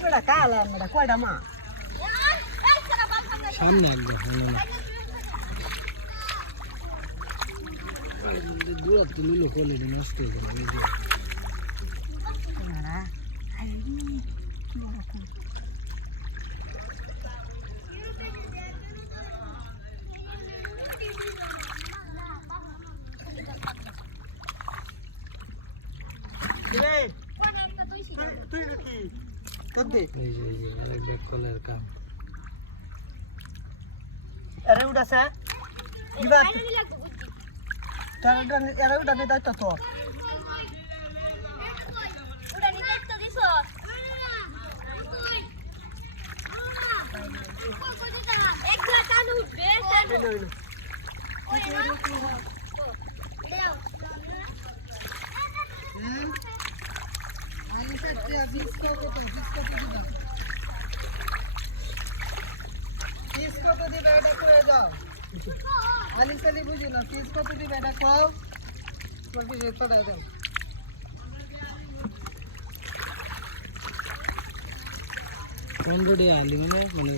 বেটা কালাম বেটা কয়টা মা সামনে একদম দূর তুলি করলে নষ্ট হয়ে যাবে এরা উঠাছে এরা উঠাতে দায়িত্ব তো আলি সালি বুঝি না ফিজ কত দিবে এটা খাও বলবি যেতে দাও দাও কন্ডোডে আলি মানে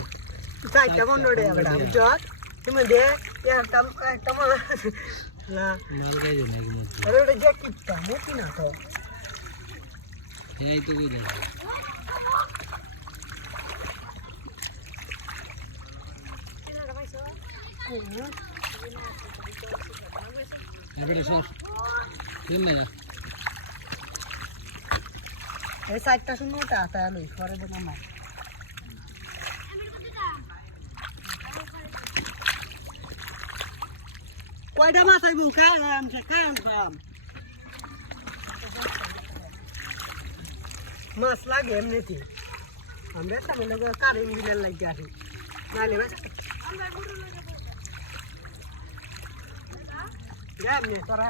চাইটা কন্ডোডে বেটা জট তুমি দে একটা না মাল গাইছে নাকি মত আরে ওটা জ্যাকেটটা মোটি না তো এই তো কই দেখ এবারে সব কেমনে না এই সাইডটা শুনো ওটা তাহলে ঘরে দেবো না কয়টা মাছ আইবো খাইলাম মাছ লাগে এমনিতে আমরা সামনে লোক কারেন্ট বিলের লাগে আসি নাহলে তোরা